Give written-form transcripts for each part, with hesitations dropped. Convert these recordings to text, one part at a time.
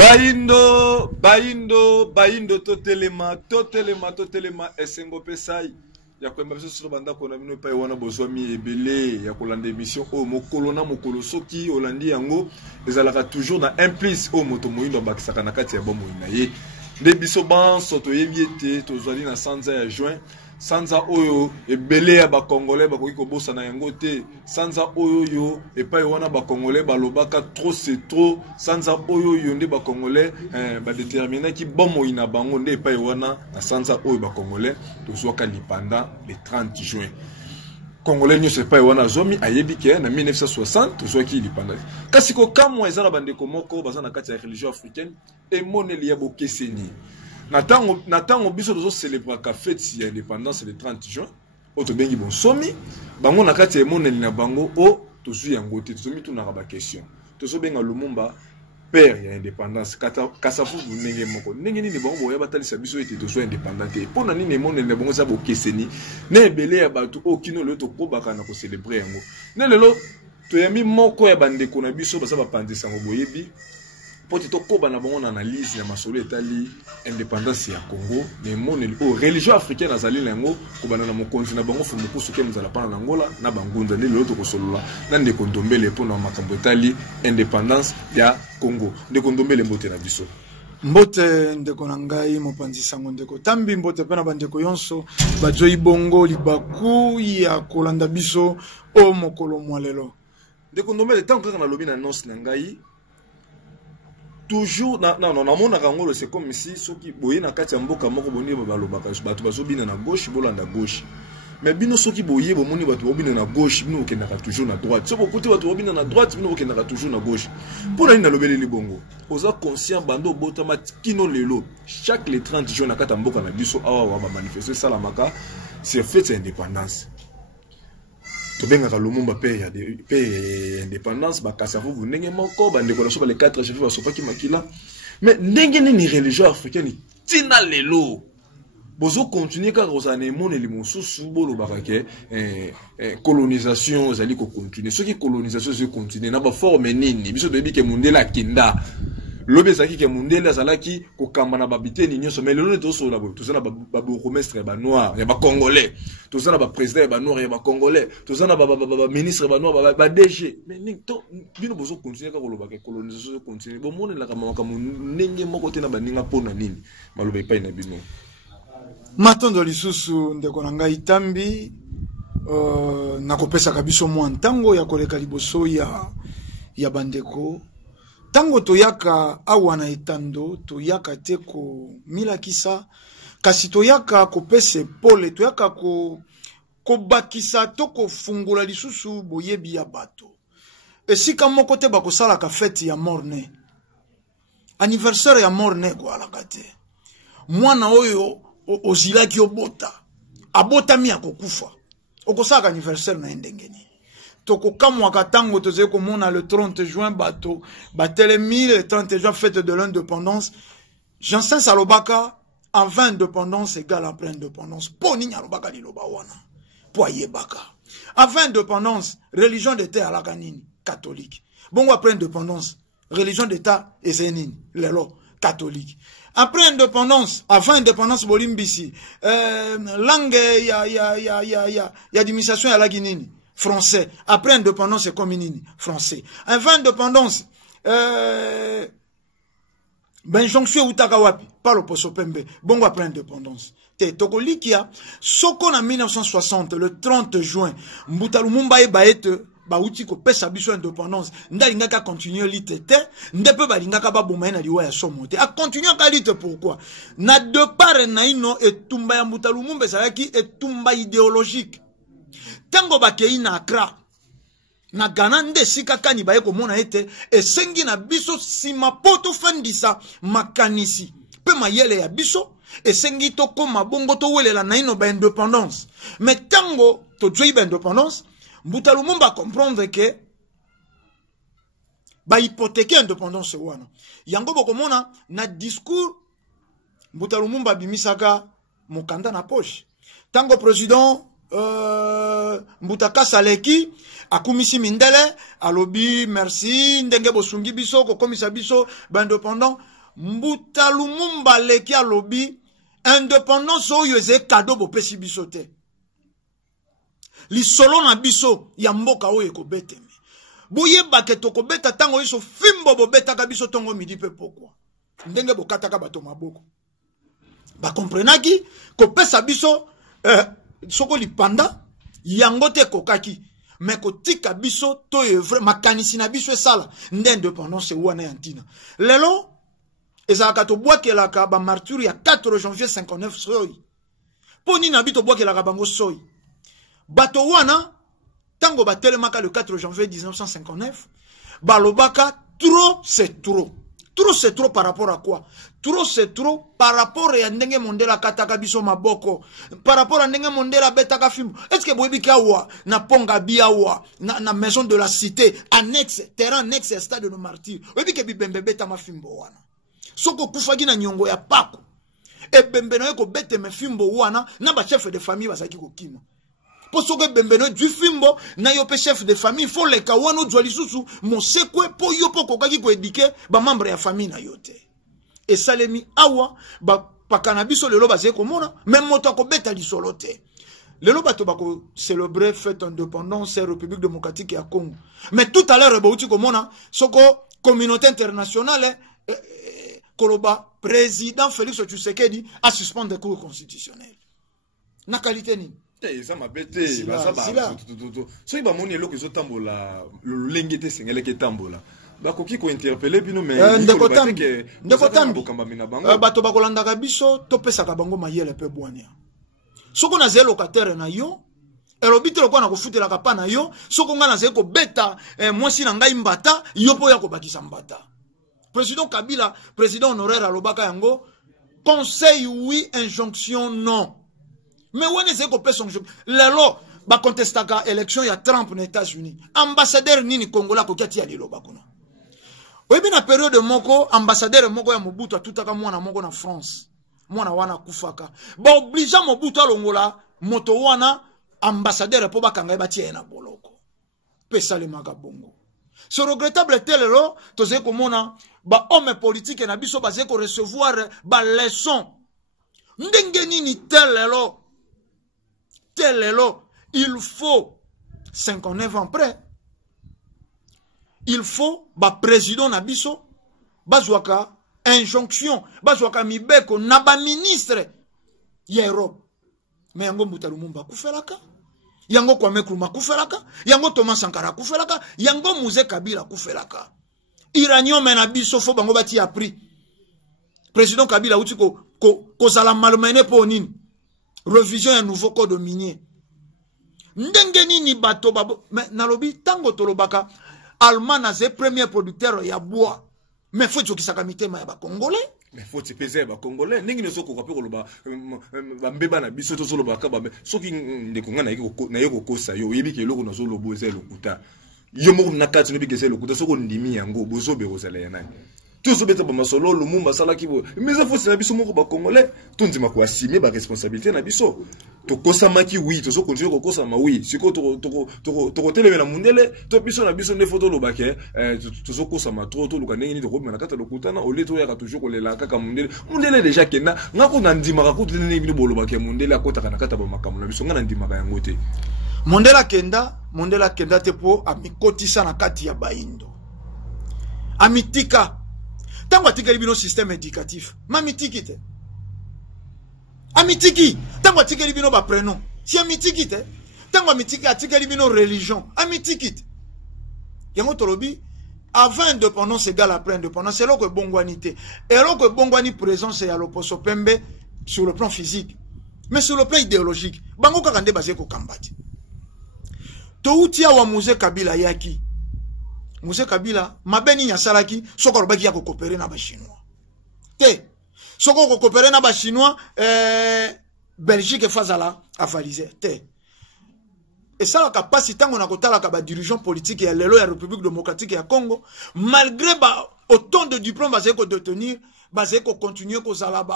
Baindo, totelema, esengo pesai. Ya kwemba biso sur banda kona bino pa wana bozwami ebele ya kolanda émission o mokolo na mokolo soki olandi yango ezalaka toujours na implice o moto moyindo bakisaka na kati ya bomo na ye nde biso banso toyebi tozwali na sanza ya juin sanza oyo ebele ya bakongolais bakoki kobosana yango te sanza oyo yo epai wana bakongolais balobaka trop c'est trop sanza oyo yo nde bakongolais badetermine ki bomoi na bango nde epai wana na sanza oyo bakongolais tozwaka lipanda le 30 juin congolais nyonso epai wana zomi ayebi ke na 1960 tozwaki lipanda kasi kokamwa eza na bandeko moko baza na kati ya religion africaine emoneli ya bokeseni Natango biso dozo célébrer ka fête ya indépendance le 30 juin. Oto bengi bonsomi, bango nakati ya moneli na bango o tozu yango te tozomi tu na ba question. Tozo benga Lumumba père ya indépendance kasafu ndenge moko. Ndenge nini bango boya batalisa biso ete tozo indépendant te. Pona nini moneli na bango za bokeseni. Ne ebele ya batu o kino le to kobaka na ko célébrer yango. Ne lelo toyami moko ya bandeko na biso baza bapandisa ngo boyebi. Poti to koba na bango na analyse ya masolo etali indépendance ya Congo mais moneli o religion africaine azali nango kobana na mokonzi na bango fumu kusuke muzala pana na Angola na bangunza nde lelo to kosolola na ndeko ndombele pona makambo etali indépendance ya Congo ndeko ndombele mbote na biso mbote ndeko na ngai mopanzi sango ndeko tambi mbote pena bandeko yonso bajoyi bongo libaku ya kolanda biso o mokolo mwalelo ndeko ndombele tango kaka na lobi na annonce na ngai toujours non c'est comme si ceux qui boye na kati ya mboka moko boni balobaka bato bazobina na gauche bolanda gauche mais bino ceux qui boye bomoni bato bobina na gauche bino okendaka toujours na droite so bokuti bato bobina na droite bino okendaka toujours na gauche pona ni na lobeli bongo oza conscient bando botama kino lelo chaque le 30 juin na kati ya mboka na biso awa ba manifester salamaka c'est fête indépendance Tobenga Lumumba paye indépendance bakasafu ndenge moko bandeko na so les 4 chefs basopaki makila mais ndenge ni religion africaine tina lelo bozo continuer ka rozane moneli mosusu bolo bakake colonisation zali ko continuer ce qui colonisation se continuer na ba forme nini biso debi ke mundela kinda lobe zaki ke mundela zalaki ko kambana babiteni nyonso mais lelo to so la bo to zana ba bourgmestre ba noir ya ba congolais to zana ba président ba noir ya ba congolais to zana ba ministre ba noir ba DG mais to bino bozo continuer ka koloba ke colonisation continue bo monela ka makamu ndenge moko te na baninga pona nini malobe pa ina bino matondo lisusu ndeko na ngai tambi nakopesa kabiso mwa ntango ya koleka liboso ya bandeko tango toyaka awa na etando toyaka te ko milakisa kasi toyaka kopese pole toyaka ko bakisa to ko fungula lisusu boyebi ya bato esika moko te bakosala ka fête ya morne anniversaire ya morne ko alaka te mwana oyo ozilaki abota mi akokufa okosaka anniversaire na endengeni toko kamwa katango toze komona le 30 juin bato batelemi le 30 juin fête de l'indépendance Jansen Salobaka en 20 indépendance égale après indépendance poni nyalobaka liloba wana po ayebaka en 20 indépendance religion d'état alaka nini catholique bongo après indépendance religion d'état ezenini lelo catholique après indépendance avant indépendance bolimbisi langue ya administration ya la Guinée français. Après indépendance, c'est comme nini français. Avant indépendance, ben jonction utaka wapi par le poso pembe. Bongo après indépendance. Te tokolikia soko na 1960 le 30 juin Mbuta Lumumba e baete bauti ko pesa biso indépendance ndalinga ka continuer litete ndepe balingaka ba boma na liwa ya somote a continuer ka lite pourquoi na de part na ino etumba ya Mbuta Lumumba salaki etumba idéologique tango bakei na Accra na Ghana nde sika kani baye komona ete esengi na biso sima poto fandisa makanisi pe mayele ya biso esengi to koma bongo to welela na ino ba indépendance mais tango to joyi ba indépendance Mbuta Lumumba comprendre que ba hypothéquer indépendance wana yango bokomona na discours Mbuta Lumumba bimisaka mokanda na poche tango président Mbutaka Saleki akumisi mindele alobi merci ndenge bosungi biso ko komisa biso indépendant Mbuta Lumumba leki alobi indépendance oyo eze cadeau bopesi biso te li solo na biso ya mboka oyo ko beteme boyeba ke to ko beta tango iso fimbo bobeta ka biso tongo midi pe pokwa ndenge bokataka bato maboko ba comprenaki ko pesa biso soko lipanda yango te kokaki mais kotika biso to evre makanisi na biso esala nde indépendance wana ya ntina lelo ezalaka tobwakelaka ba martyre ya 4 janvier 59 soi poni na bito bwakelaka bango soi bato wana tango batelemaka le 4 janvier 1959 balobaka trop c'est trop. Trop c'est trop par rapport à quoi? Trop c'est trop par rapport à ndenge mondela kataka biso maboko. Par rapport à ndenge mondela betaka fimbo. Est-ce que boyebi kawa na ponga biawa na maison de la cité annexe terrain annexe stade de nos martyrs. Boyebi ke bibembe beta mafimbo wana. Soko kufagi na nyongo ya pako. E bembe na yeko bete me fimbo wana na ba chef de famille basaki kokima. Po soko bembe no du fimbo na yo pe chef de famille faut le kawano dzwali susu mosekwe po yo po kokaki ko éduquer ba membre ya famille na yote. Et salemi awa ba pakanabiso lelo bazé komona même moto ko beta lisolo te. Lelo bato bako célébrer fête indépendance et République démocratique ya Congo. Mais tout à l'heure ba uti komona soko communauté internationale koloba président Félix Tshisekedi a suspendre le cours constitutionnel. Na qualité ni ça m'a bêté ça va soki bamoni eloko ezotambola lolenge te esengeli ke etambola bakoki kointerpele bino bato bakolandaka biso topesaka bango mayele mpe bwania soko nazali locataire na yo elobi te lokola na kofutelaka pa na yo soko nga nazali kobeta mwasi na ngai mbata yo mpo ya kobakisa mbata président Kabila président honoraire alobaka yango conseil oui injonction non. Mais où est-ce qu'on peut songer? Lelo, ba contestaka élection ya Trump aux États-Unis. Ambassadeur nini Congola ko kati ya lelo bakuna. Oyebi na période moko ambassadeur moko ya Mobutu atutaka mwana moko na France. Mwana wana kufaka. Ba obligea Mobutu alongola moto wana ambassadeur po bakanga batie na boloko. Pesa le magabongo. Ce regrettable telelo toze komona ba homme politique na biso bazé ko recevoir ba leçon. Ndenge nini telelo il faut 59 ans après. Il faut ba président nabiso bazwaka injonction bazwaka mibeko na ba ministre ya Europe. Mais yango Mbuta Lumumba kufelaka, yango Kwame Nkrumah kufelaka, yango Thomas Sankara kufelaka, yango Moïse Kabila kufelaka. Iranion menabiso fo bango bati appris. Président Kabila uti ko sala malmené po nini. Revision un nouveau code minier. Ndenge nini bato babo nalobi tango tolobaka Allemagne a premier producteur ya bois. Mais faut que ça mitema ya ba congolais. Mais faut te peser ba congolais. Ndenge ne soko ko loba ba mbeba na biso to solo baka ba soki ndeko nga na yeko kosa yo yebi ke loko na solo boze lokuta. Yo mo na kati no bi ke se lokuta soko ndimi yango bozo be kozala ya nani. Tout ce bête masolo Lumumba sala kibo mais ça faut na biso moko ba congolais tout ndima ko assumer ba responsabilité na biso to kosamaki oui to so continuer ko kosama oui siko to teleme na mundele to biso na biso ne photo lobake to so kosama trop to luka ndenge ni to ko na kata lokutana au leto ya ka toujours ko lela kaka mundele déjà kena ngako na ndima ka ko tene ni bolobake mundele akota kana kata ba makamu na biso ngana ndima ka yango te mondela kenda te po amikotisa na kati ya baindo amitika tango atikeli bino système éducatif mamitiki te amitiki tango atikeli bino ba prénom si amitiki te tango atikeli bino religion amitiki te yango tolobi avant indépendance égale après indépendance c'est là que bongwani te et là que bongwani présence ya loposo pembe sur le plan physique mais sur le plan idéologique bango kaka nde basé ko kambati to utia wa Moïse Kabila yaki Moïse Kabila, mabeni nyasalaki, soko robaki ya kokopere na ba chinois. Te, soko kokopere na ba chinois, Belgique fazala avalisé. Te. Et ça la capacité on a kotala ka ba dirigeant politique ya lelo ya République démocratique ya Congo, malgré ba autant de diplômes basé ko détenir, basé ko continuer ko zala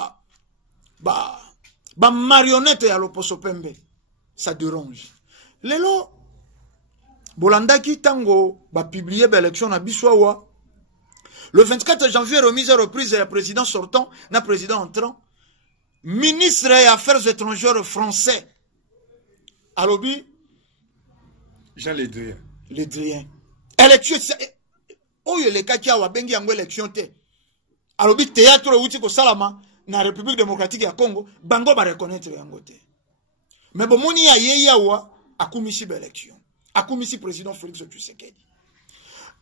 ba marionnette ya loposo pembe. ça dérange. Lelo, Bolandaki Tango va publier l'élection à Biswawa. Le 24 janvier, remise et reprise du président sortant, na président entrant, ministre des Affaires étrangères français. Alobi Jean Ledrien. Ledrien. Élection, oh, il est kaki awa bengi yango élection te. Alobi théâtre outi ko salama na République démocratique ya Congo, bango ba reconnaître yango te. Mais bon moni ya ye yawa akumisi ba élection. Akumisi président Félix Tshisekedi.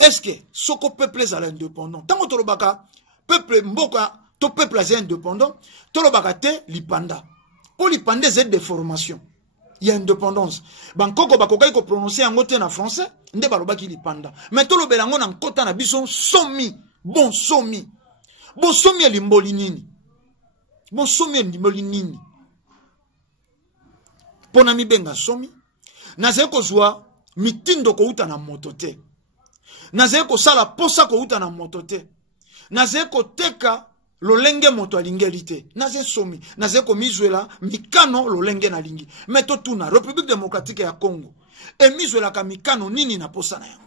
Est-ce que soko peuple est indépendant? Tango tolobaka peuple mboka to peuple est indépendant, tolobaka te lipanda. O lipanda c'est des formations. Il y a indépendance. Bankoko bakokai ko prononcer en côté en français, nde balobaki lipanda. Mais to lobelango na kota na biso somi, bon somi. Bon somi limboli nini. Bon somi limboli nini. Pona mi benga somi. Naze ko zwa mitindo ko uta na moto te. Naze ko sala posa ko uta na moto te. Naze ko teka lolenge moto alingeli te. Naze somi. Naze ko mizwela mikano lolenge na lingi. Meto tuna République démocratique ya Congo. E mizwela ka mikano nini na posa na yango.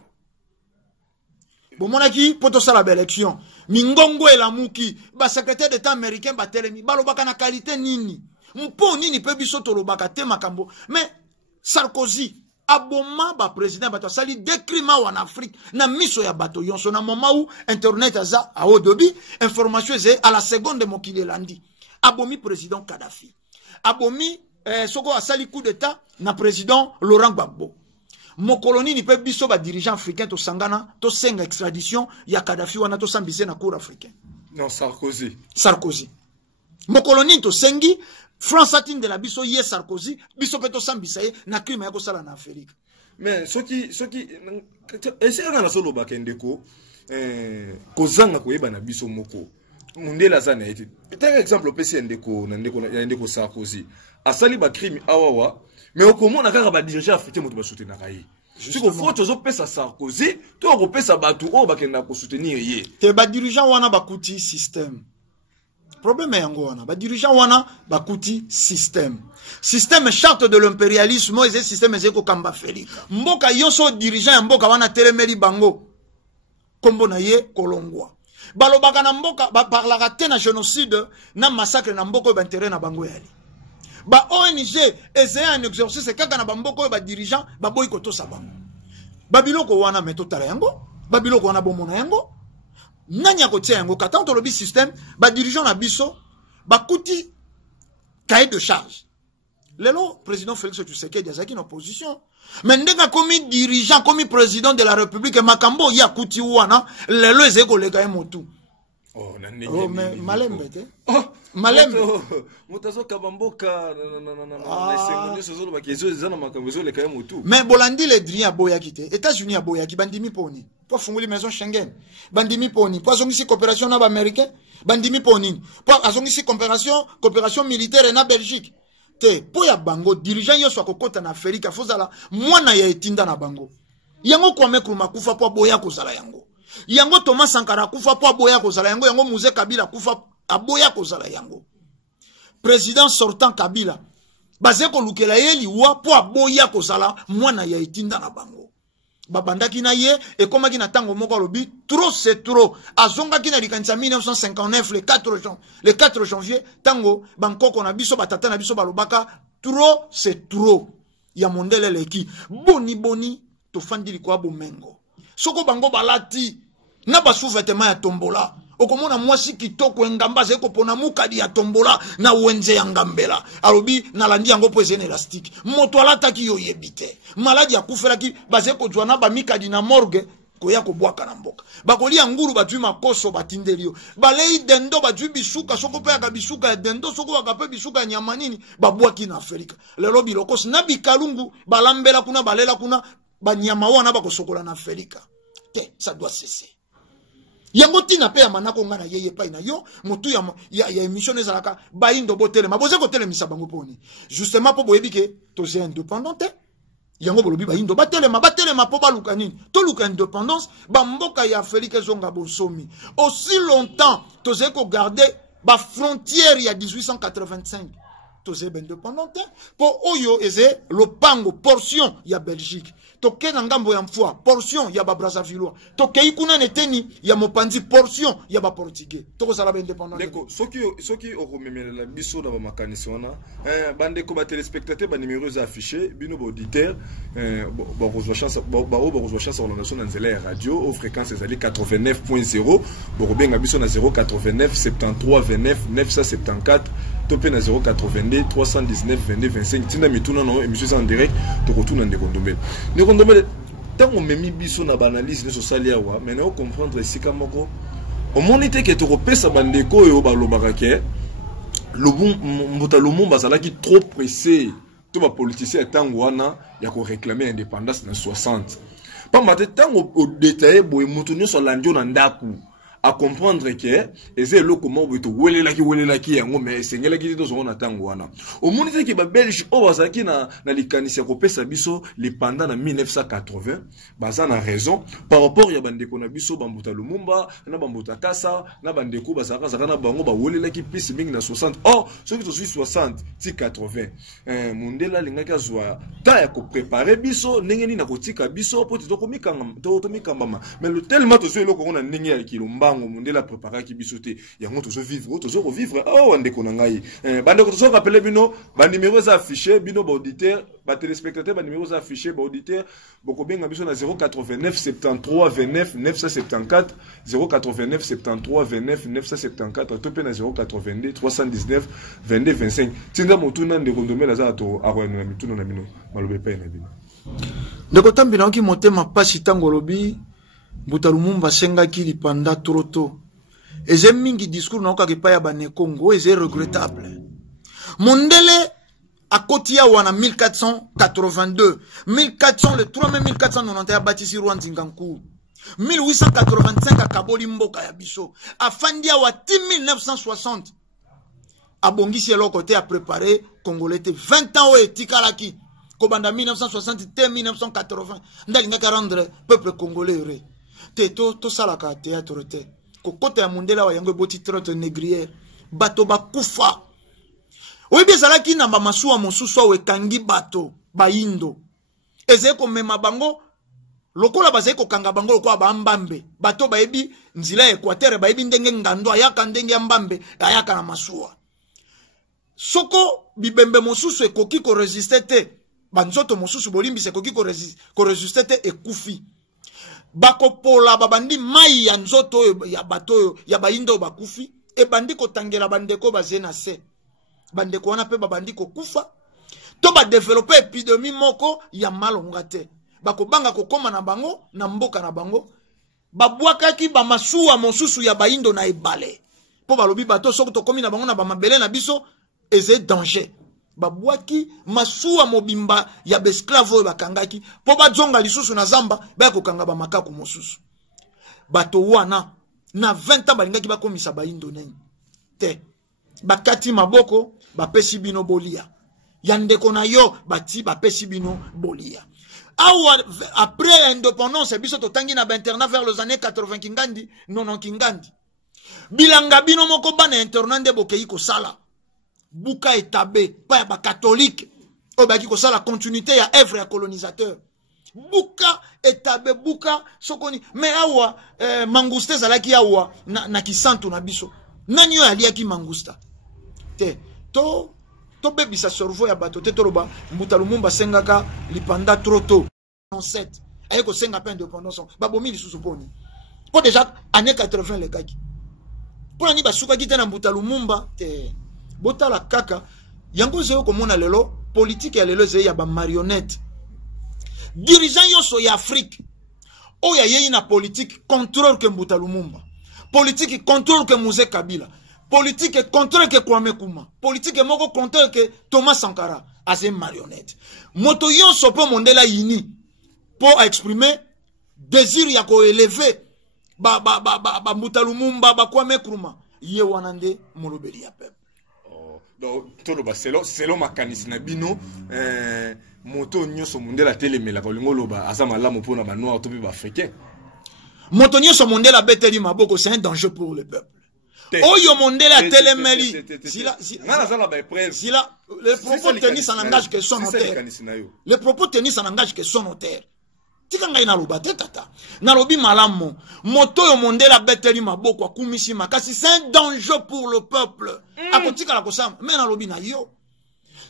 Bomonaki poto sala ba élection. Mingongo elamuki ba secrétaire d'état américain ba telemi balobaka na qualité nini. Mpo nini pe biso tolobaka te makambo. Mais Sarkozy aboma ba président bato sali décrima en Afrique na miso ya bato yonso na moment où internet aza a haut débit information c'est à la seconde de mokili landi abomi président Kadhafi abomi soko asali coup d'état na président Laurent Gbagbo mokolonie ni pe biso ba dirigeant africain to sangana to senga extradition ya Kadhafi wana to sambise na cour africain non Sarkozy mokolonie to sengi France atteint de la biso ye Sarkozy biso peto sambisaye na crime ya ko sala na Afrique. Mais soki essayer na solo bakendeko kozanga koyeba na biso moko mundela zana ete par exemple pesi ndeko na ndeko Sarkozy asali ba crime awawa mais okomona kaka ba dirigeant africain moto ba soutenir kaye siko faut ozo pesa Sarkozy to ko pesa batu o bakenda ko soutenir ye te ba dirigeant wana bakuti système. Problème yango wana ba dirigeant wana bakuti système charte de l'impérialisme et système ezeko kamba feli mboka yoso dirigeant mboka wana telemeli bango kombo na ye kolongwa balobaka na mboka ba parlaka te na génocide na massacre na mboka ba intérêt na bango yali ba ONG ezaya un exercice kaka na bamboko ba dirigeant ba boy ko to sabango babiloko wana metotala yango babiloko wana bomona yango nani akotia yango katanto lobi système ba dirigeant na biso bakuti cahier de charge lelo président Félix Tshisekedi azaki en opposition mais ndenga komi dirigeant komi président de la République makambo ya kuti wana lelo ezeko lega ye motu oh mais malembe te malembe mutazo kabamboka na sengonye sozolo bakezo ezana makambo zo leka ye motu mais bolandi le drien boya kite États-Unis boya ki bandimi poni po funguli maison Schengen bandimi poni po azongisi coopération na ba américain bandimi poni po azongisi coopération militaire na Belgique te po ya bango dirigeant yo so kokota na Afrique fozala mwana ya etinda na bango yango Kwame Nkrumah kufa po boya kozala yango yango Thomas Sankara kufa po boya kozala yango yango Mzee Kabila kufa aboya kozala yango président sortant Kabila baze ko lukela ye liwa po aboya kozala mwana ya etinda na bango babandaki na ye et comme ki na tango moko lobi trop c'est trop azonga ki na likanisa 1959 le 4 janvier tango bankoko na biso batata na biso balobaka trop c'est trop ya mondele leki boni to fandi likwa bomengo soko bango balati na basouvetement ya tombola okomona mwasi kitoko engamba zeko pona mukadi ya tombola na wenze ya ngambela alobi na landi yango po ezene élastique moto alataki yo yebite maladi ya kufelaki bazeko jwana ba mikadi na morgue koya ko bwaka na mboka bakoli ya nguru batui makoso batindelio balei dendo batui bisuka soko pe aka bisuka ya dendo soko bakape bisuka ya nyama nini babwaki na Afrika lelo bilokos na bikalungu balambela kuna balela kuna banyama wana bakosokola na Afrika te ça doit cesser yango tina pe ya manako ngana yeye pa ina yo mutu ya émission ezalaka baindo botele maboze ko tele misabango poni justement po boyebi ke to c'est indépendant yango bolobi baindo batele po baluka nini to luka indépendance ba mboka ya Afrique zonga bonsomi aussi longtemps to zeko garder ba frontière ya 1885 toze indépendante pour oyo eze lopango portion ya Belgique toke na ngambo ya mfwa portion ya ba Brazzaville toke ikuna neteni ya mopanzi portion ya ba Portugais toko sala ba indépendante deko soki okomemela biso na ba makanisi wana bande ko ba téléspectateurs ba numéros affichés bino ba auditeur ba reçoit chance sur la nation nzela ya radio aux fréquences ezali 89.0 bokobenga biso na 089 73 29 974 topé na 082 319 22 25 tinda mituna no émission en direct to retourne ndeko ndombele ndeko ndombele tango memi biso na banalise so saliawa mais na comprendre sika moko au monité que to kopesa bandeko yo balobaka ke Mbuta Lumumba zalaki trop pressé to ba politicien tango wana ya ko réclamer indépendance na 60 pas maté tango au détail boy mutunyo so landio na ndaku à comprendre que eze lo comment boto welelaki yango mais sengelaki to zo na tango wana au monité que ba belge o bazaki na likanisi ya kopesa biso les pendant na 1980 baza na raison par rapport ya bandeko na biso Mbuta Lumumba na Mbuta Kasa na bandeko bazaka na bango ba welelaki pisi mingi na 60 or ceux qui sont 60 ti 80 mundela lingaki azwa ta ya ko préparer biso ndenge ni na kotika biso po to komikamba mais le tellement to so eloko na ndenge ya kilomba Mundela préparer ki bisoté yango tozo vivre tozo revivre ndeko na ngai bandeko tozo rappeler bino ba numéros affichés bino ba auditeur ba téléspectateurs ba numéros affichés ba auditeur boko benga biso na 089 73 29 974 089 73 29 974 topé na 082 319 22 25 tinda motuna ndeko ndomela za to arwana mituna na bino malobe pe na bino ndeko tambi na ki motema pasi tango lobi Mbuta Lumumba sengaki lipanda troto. Eze mingi discours na oka kipa ya bane Congo eze regrettable. Mondele a kotia wana 1482, 1400 le 3 mai 1491 bâtisi Rwanda Ngankou. 1885 a Kaboli Mboka ya biso. A fandia wa 1960. A bongisi ya côté a préparé Congolais 20 ans o etikalaki. Kobanda 1960 te 1980. Ndalinga ka rendre peuple congolais heureux. To salaka théâtre te kokote ya mundela wa yango boti trotte négrière bato bakufa oyebi ezalaki na bamasuwa mosusu awe kangi bato baindo ezali komema bango lokola bazali kokanga bango lokola bambambe bato bayebi nzila ya Équateur bayebi ndenge ngando ayaka ndenge ya mbambe ayaka na masuwa soko bibembe mosusu ekoki ko résister te banzoto mosusu bolimbisa ekoki ko résister te ekufi bakopola babandi mai ya nzoto ya bato ya baindo bakufi e bandi kotangela bandeko bazena se bandeko wana pe babandi kokufa to ba développer épidémie moko ya malonga te bakobanga kokoma na bango na mboka na bango babwakaki ba masuwa mosusu ya baindo na ebale po balobi bato soko to komi na bango na ba mabele na biso eze danger babwaki masuwa mobimba ya besklavo bakangaki po bazonga lisusu na zamba ba kokanga ba makaku mosusu bato wana na 20 ans balingaki bakomisa baindo neni te bakati maboko bapesi bino bolia ya ndeko na yo bati bapesi bino bolia awa après l'indépendance biso totangi na internat vers les années 80 kingandi 90 kingandi bilanga bino moko bana internat nde bokei ko sala buka etabe pa ya ba catholique o ba ki ko sala continuité ya œuvre ya colonisateur buka etabe buka sokoni mais awa mangusta zalaki awa na kisantu na biso nani yo aliaki mangusta te to bebisa cerveau ya bato te toloba Mbuta Lumumba sengaka lipanda trop tôt 7 ayeko senga pa indépendance babomi lisusu poni po déjà année 80 le kaki po ni basuka ki te na Mbuta Lumumba te botala kaka yango zeo komona lelo politique ya lelo zeo ya ba marionnette dirigeant yoso ya Afrique o ya yeyi na politique contrôle que Mbuta Lumumba politique contrôle que Mzee Kabila politique contrôle que Kwame Nkrumah politique moko contrôle que Thomas Sankara as une marionnette moto yoso po mondela yini pour exprimer désir ya ko élever ba Mbuta Lumumba ba Kwame Nkrumah ye wanande molobeli ya peuple. Donc tout le selon makanisi na bino moto nyoso mondela telemela ko lingoloba azama la mopona ba noir to ba africain moto nyoso mondela beteli maboko c'est un danger pour le peuple Oyo Mondela Telemeli. Les propos tenus en langage que son notaire. Les propos tenus en langage que son notaire. Tika ngai naloba te tata. Nalobi malamu. Moto yo Mondela beteli maboko akumisi makasi. C'est un danger pour le peuple. Akotika la kosam. Mais nalobi na yo.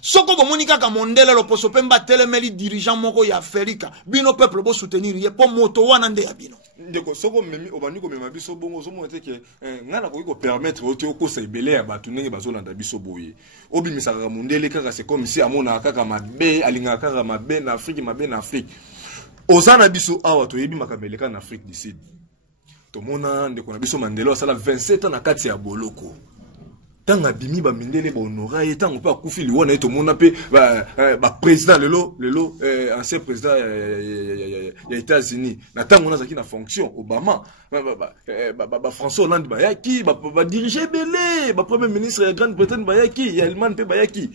Soko bomonika ka Mondela lo poso pemba Telemeli dirigeant moko ya Afrika. Bino peuple bo soutenir ye po moto wana nde ya bino. Ndeko soko memi obani ko mema biso bongo so mo ke ngana ko permettre ote ko sa ibele ya batu ndenge bazolanda biso boye. Obimisa ka Mondele kaka c'est comme si amona kaka mabe alinga kaka mabe na Afrique mabe na Afrique. Ozana biso awa to yebi makameleka na Afrique du Sud. To mona ndeko na biso Mandela asala 27 ans na kati ya boloko. Tanga bimi ba Mindele ba honora et tango pa kufi liwana et to mona pe ba président lelo ancien président ya États-Unis. Na tango na zaki na fonction Obama ba François Hollande ba yaki ba diriger belé ba premier ministre ya Grande-Bretagne ba yaki ya Allemagne pe ba yaki.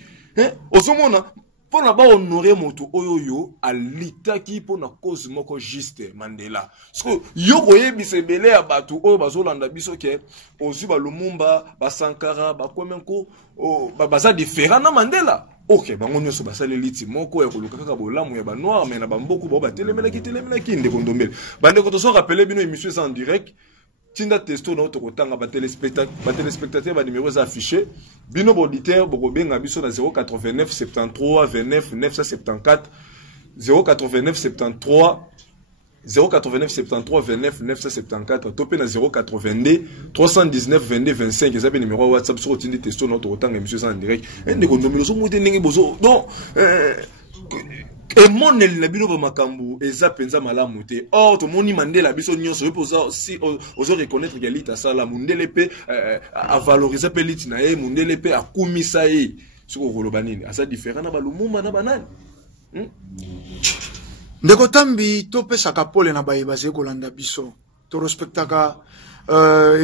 Osomona pour na ba honorer moto oyoyo alitaki pour na cause moko juste Mandela. Parce que yo koyebi se belé ya batu oyo bazolanda biso ke ozu ba Lumumba ba Sankara ba Kwemenko baza différent na Mandela. OK, bango nyonso basale liti moko ya koluka kaka bolamu ya ba noir mais na ba mboku ba telemela ki ndeko ndombele. Bande ko to so rappeler bino émission en direct. Tinda testo na otokotanga ba téléspectateurs ba numéros affichés bino auditeur boko benga biso na 089 73 29 974 089 73 29 974 topé na 082 319 22 25 ezabé numéro WhatsApp sur tindi testo na otokotanga émission en direct ndeko ndomelo so mote ndenge bozo donc et mon el nabino ba makambu eza penza malamu te. Or to moni Mandela biso nyonso yo poza si ozo reconnaître que lita sala Mundele pe a valoriser pe liti na ye Mundele pe a kumisa ye soko koloba nini asa différent na ba Lumumba na banani. Ndeko tambi to pesa kapole na baye baze kolanda biso to respectaka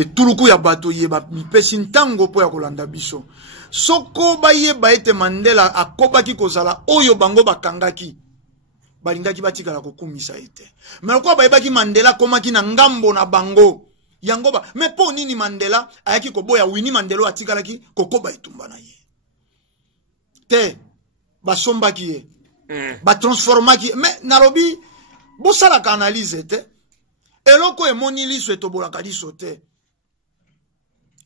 etuluku ya bato ye ba mipesi ntango po ya kolanda biso. Soko baye baete Mandela akobaki kozala oyo bango bakangaki balingaki batikala kokumisa ete mais kwa baye baki Mandela komaki na ngambo na bango yango ba mais po nini Mandela ayaki koboya Winnie Mandela atikalaki kokoba etumba na ye te basombaki ye ba transformaki mais nalobi bosala ka analyse te eloko emoni liso etobolaka liso te.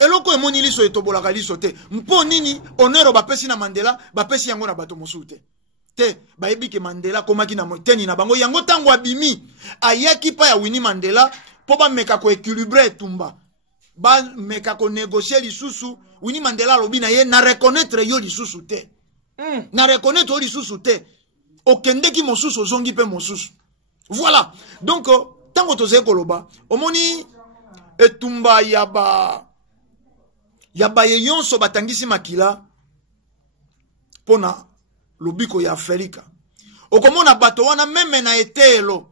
Eloko emoni liso etobolaka liso te. Mpo nini honoro bapesi na Mandela bapesi yango na bato mosusu te. Te bayebi ke Mandela komaki na moteni na bango yango tango abimi ayaki pa ya Winnie Mandela po ba meka ko équilibrer etumba. Ba meka ko négocier lisusu Winnie Mandela lobi na ye na reconnaître yo lisusu te. Na reconnaître yo lisusu te. Okendeki mosusu zongi pe mosusu. Voilà. Donc tango toze koloba omoni etumba yaba ye yonso batangisi makila pona lobiko ya Afrika. Okomona bato wana meme na etelo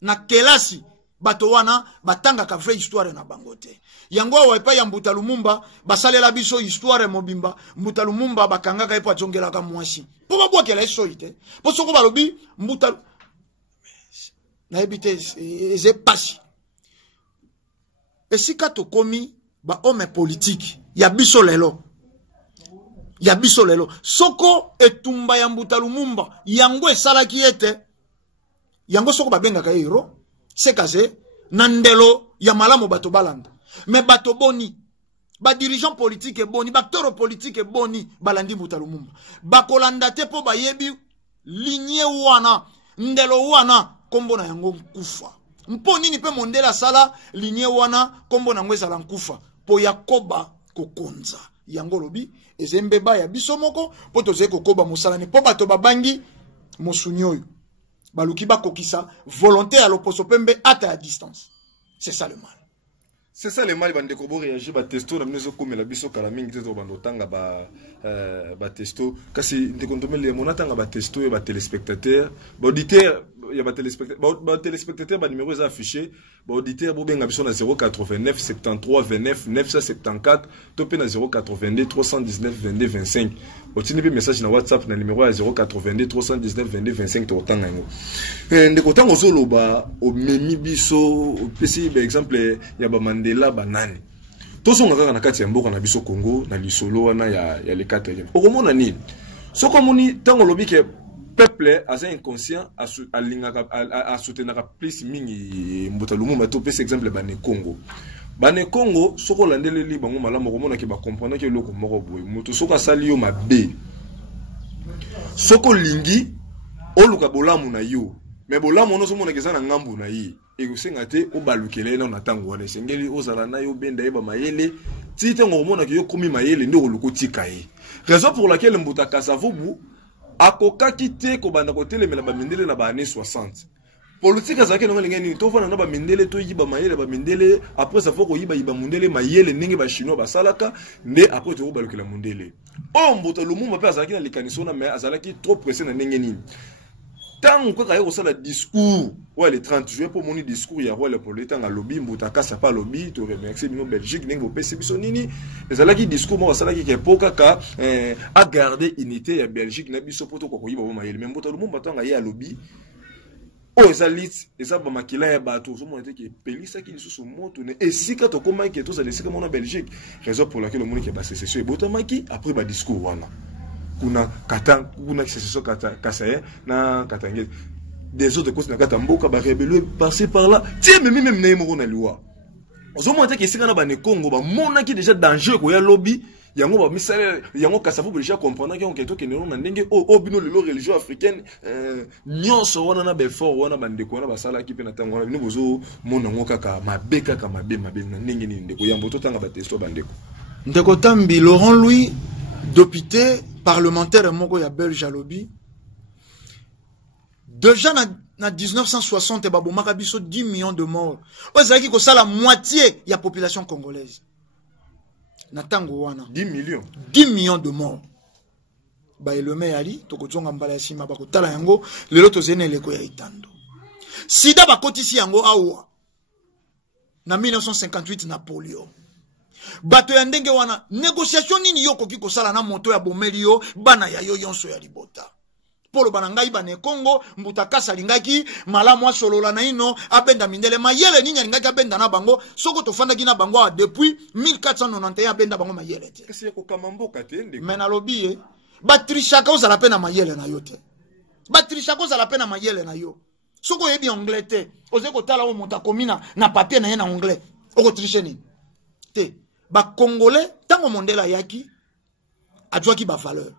na kelasi bato wana batanga ka vraie histoire na bangote. Yango wa epa ya Mbuta Lumumba basalela biso histoire mobimba. Mbuta Lumumba bakangaka epa tongela ka mwasi. Po babwa kela eso ite. Po soko balobi Mbuta na ebite eze pasi. Esika to komi ba homme politique ya biso lelo soko etumba ya Mbuta Lumumba yango esalaki ete yango soko babengaka hero sekaze nandelo ya malamu bato balanda mais bato boni ba dirigeant politique boni ba acteur politique boni balandi Mbuta Lumumba bakolanda te po bayebi lignée wana ndelo wana kombo na yango kufa mpo nini pe Mondela sala lignée wana kombo na ngweza la nkufa po yakoba kokonza yango lobi ezembeba ya biso moko po toze kokoba mosalani po bato babangi mosunyoyo baluki bakokisa volonté à l'opposo pembe ata à distance. C'est ça le mal. C'est ça le mal bande ko bo réagir ba testo na mnezo komela biso kala mingi tezo bando tanga ba testo kasi ndeko ndomele monatanga ba testo et ba téléspectateurs ba auditeur ya ba téléspectateurs ba numéro affiché ba auditeur bo benga biso na 089 73 29 974 topé na 082 319 22 25 otini pe message na WhatsApp na numéro ya 082 319 22 25 to tanga ngo ndeko tango zoloba o memi biso pesi ba exemple ya ba Mandela banani tozonga kaka na kati ya mboka na biso Congo na lisolo wana ya le 4e okomona nini soko moni tango lobi ke peuple asa inconscient a soutenaka plus mingi Mbota Lumumba to pese exemple bane Congo soko landeleli bango malamu komona ke ba comprendre ke loko moko boye moto soko asali yo mabe soko lingi oluka bolamu na yo mais bolamu no somona kezana ngambu na yi e kusenga te obalukele na tango wana sengeli ozala na yo benda yeba mayele tite ngomona ke yo komi mayele ndo lukotika yi raison pour laquelle Mbuta Kasavubu akokaki te ko banda ko telemela ba mindele na ba années 60 politique zake no ngeni to fana na ba mindele to yiba mayele ba mindele après ça faut ko yiba mundele mayele ningi ba chinois ba salaka nde après to balukela mundele Mbuta Lumumba pe azalaki na likaniso na mais azalaki trop pressé na nini tant que kayo sala discours ouais le 30 juillet pour mon discours ya roi le politique nga lobby Mbuta Kasa pas lobby to remercier bino Belgique ningo pesi biso nini ezalaki discours mo salaki ke poka ka a garder unité ya Belgique na biso poto ko yiba bo mayele mais Mbuta Lumumba to nga ya lobby o ezalit eza ba makila ya bato so monete ke pelisa ki lisusu moto ne esika to koma ke to za lesika mona Belgique raison pour laquelle le monde ke ba sécession e botamaki après ba discours wana kuna sécession kasaye na katangé des autres causes na katamboka ba rebelle passer par là tiens même na yemo na liwa so monete ke esika na ba ne Congo ba mona ki déjà danger ko ya lobby yango ba misale yango Kasavubu déjà comprendre que on keto ke na ndenge o bino le religion africaine nyonso wana na befort wana bandeko wana basala ki pe na tango wana bino bozo mona ngoka ka mabe na ndenge ni ndeko yambo to tanga ba testo bandeko ndeko Tambi Laurent Louis député parlementaire moko ya Belge lobby déjà na 1960 babomaka biso 10 millions de morts ozaki ko sala moitié ya population congolaise. Natango wana 10 millions de morts ba elome yali tokozonga mbala ya sima ba kotala yango lelo tozene leko ya itando sida ba kotisi yango awa na 1958 Napoléon bato ya ndenge wana négociation nini yo koki kosala na moto ya bomeli yo bana ya yo yonso ya libota polo banangai bane Congo Mbuta Kasa lingaki malamu asolola na ino abenda mindele mayele nini lingaki abenda na bango soko tofandaki na bango depuis 1491 abenda bango mayele te kasi ko kamamboka te ndeko mena lobi batrishaka ozala pe na mayele na yo te batrishaka ozala pe na mayele na yo soko yebi anglais te oze ko tala o monta komina na papier na ye na anglais oko tricher ni te ba congolais tango mondela yaki adjoaki ba valeur